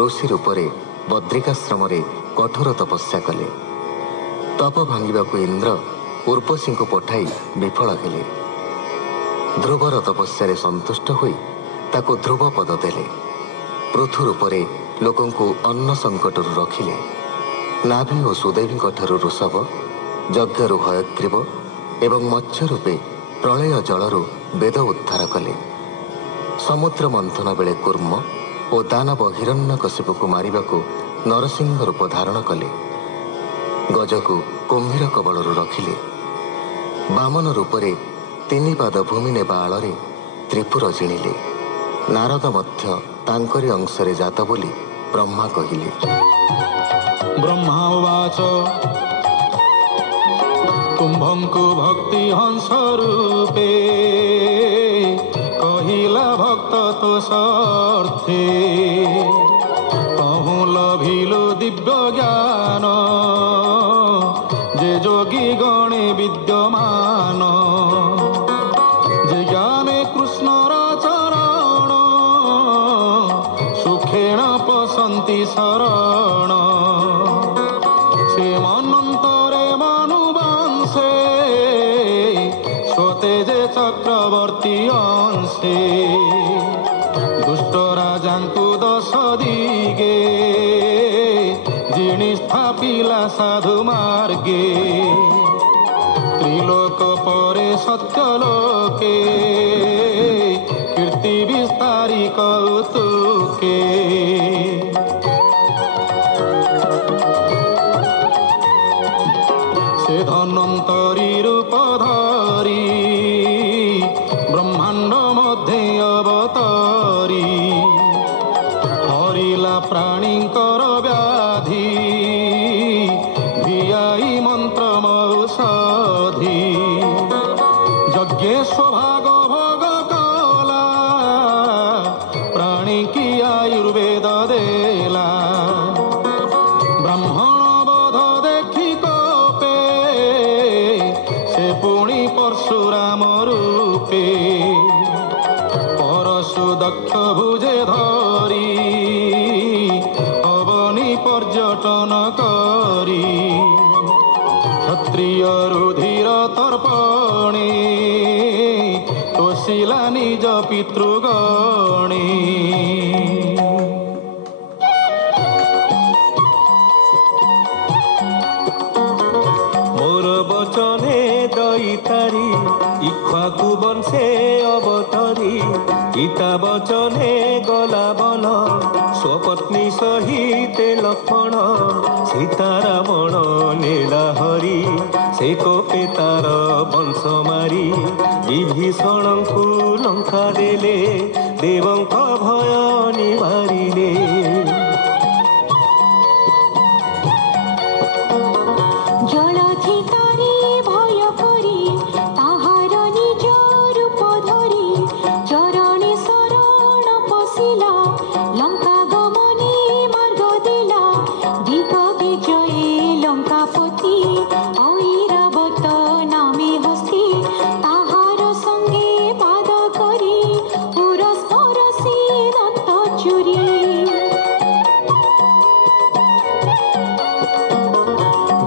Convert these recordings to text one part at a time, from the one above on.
ऋषि रूपरे बद्रिकाश्रमरे कठोर तपस्या कले। तप भांगिबाकु इंद्र उर्वशी को पठाई विफल हेले। ध्रुवर तपस्या संतुष्ट होई ताको ध्रुव पद देले। पृथु रूपरे लोकंकु अन्न संकटरु रखिले। नाभि और सुदेवी ठारू ऋषभ, यज्ञरु हयग्रीव एवं मत्स्य रूपे प्रलय जलरू वेद उद्धार कले। समुद्र मंथन बेले कूर्म और दानव हिरण्यकशिपु को मारिबाकु नरसिंह रूप धारण कले। गजकु कुम्भीर कबलरू रखिले। वामन रूपरे 3 पाद भूमि नेबा आଳରେ त्रिपुर जिणिले। नारद मध्य तांकरी अंशरे जात बोली ब्रह्मा कहिले। ब्रह्मा उवाच कुंभंकु भक्ति हंस रूपे कहिला भक्त तो सार्थे कहूँ लभिलो दिव्य ज्ञान जे जोगी गणे विद्यमान जे ज्ञाने कृष्णर चरण सुखेण पसंती शरण से मनंतरे मनुवंशे स्वतेजे चक्रवर्ती अंशे दुष्ट राजांकु 10 दिगे जिणी स्थापिला साधु मार्गे त्रिलोक परे सत्यलोके कीर्ति विस्तारी कौतुके से धन्वंतरी रूप धारी ब्रह्मांड मध्ये अवतारी हरिला प्राणींकर व्याधि भियाई मंत्र मौषधि यज्ञे स्वभाग भोग कला प्राणी की आयुर्वेद देला ब्राह्मण बोध देखी कोपे से पुणी परशुराम रूपे परशु दक्ष भुजे धरी अवनी पर्यटन करी क्षत्रिय रुधिर तर्पणे तोषिला निज पितृगणे मोर बचने दईतारी इक्ष्वाकु वंशे अवतरी गीता बचने गला बन स्वपत्नी सहित लक्ष्मण सीतारामण नीला हरि से कोपे तार वंश मारी विभीषण को लंका देले देवंक भय निवारिले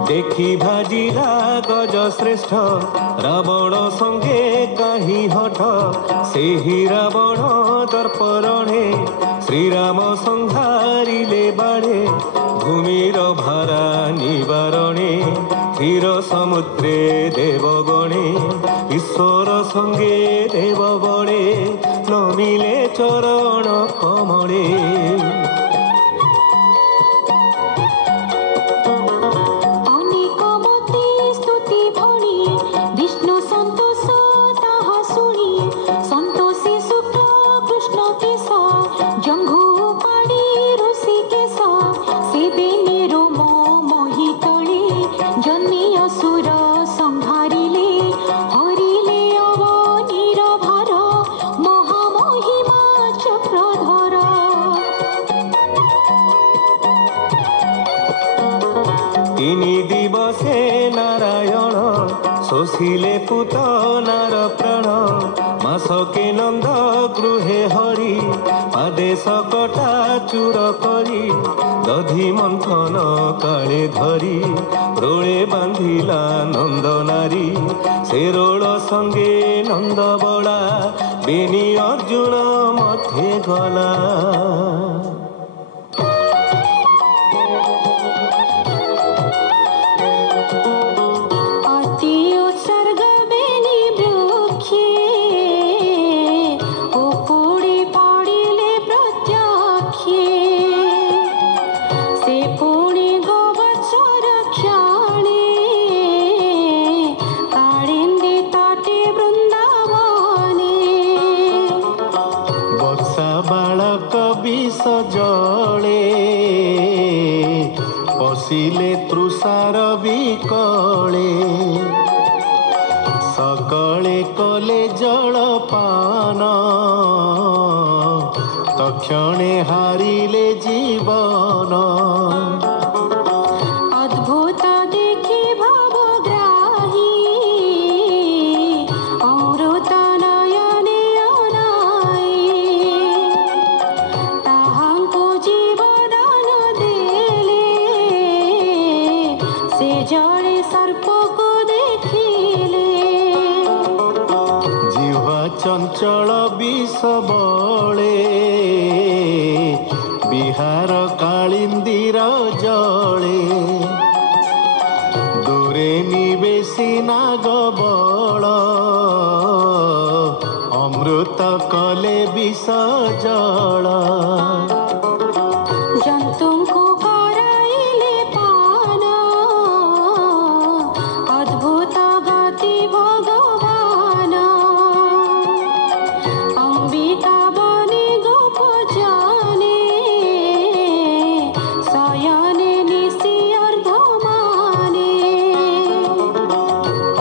देखी भाजिला गज श्रेष्ठ रावण संगे कहीं हठ से ही रावण दर्पणे श्रीराम संहारिले बाणे भूमिर भारा निवारणे क्षीर समुद्रे देवगणे ईश्वर संगे देवगणे नमिले चरण कमले शोषिले पुतनार प्राण ମାସକେ ନନ୍ଦ ଗୃହେ ହରି ଆଦେଶ କଟା ଚୁର କରି ଦଧି ମନ୍ଥନ କାଳେ ଧରି ରୋଳେ ବାନ୍ଧିଲା ନନ୍ଦ ନାରୀ ସେ ରୋଳ ସଙ୍ଗେ ନନ୍ଦ ବଳା ବେନି ଅର୍ଜୁନ ମଥେ ଗଲା। ଜଳେ ପଶିଲେ ତୃଷାର ବିକଳେ ସକଳେ କଲେ ଜଳପାନ ତକ୍ଷଣେ ହାରିଲେ ଜୀବନ। ଚଞ୍ଚଳ ବିଷ ବଳେ ବିହାର କାଳିନ୍ଦୀର ଜଳେ ଦୂରେ ନିବେଶୀ ନାଗ ବଳ ଅମୃତ କଲେ ବିଷ ଜଳ। ଜନ୍ତୁଙ୍କୁ କରାଇଲେ ପାନ ଅଦ୍ଭୁତ ଗତି ଭଗବାନ ଅମ୍ବିକା ବନି ଗୋପ ଜାନେ ଶୟନେ ନିଶି ଅର୍ଦ୍ଧମାନେ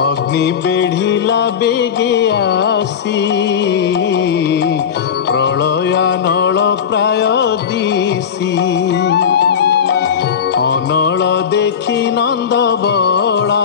ଅଗ୍ନି ବେଢ଼ିଲା ବେগে ଆସି ପ୍ରଳୟାନଳ ପ୍ରାୟ ଦିଶି ଅନଳ ଦେଖି ନନ୍ଦ ବଳା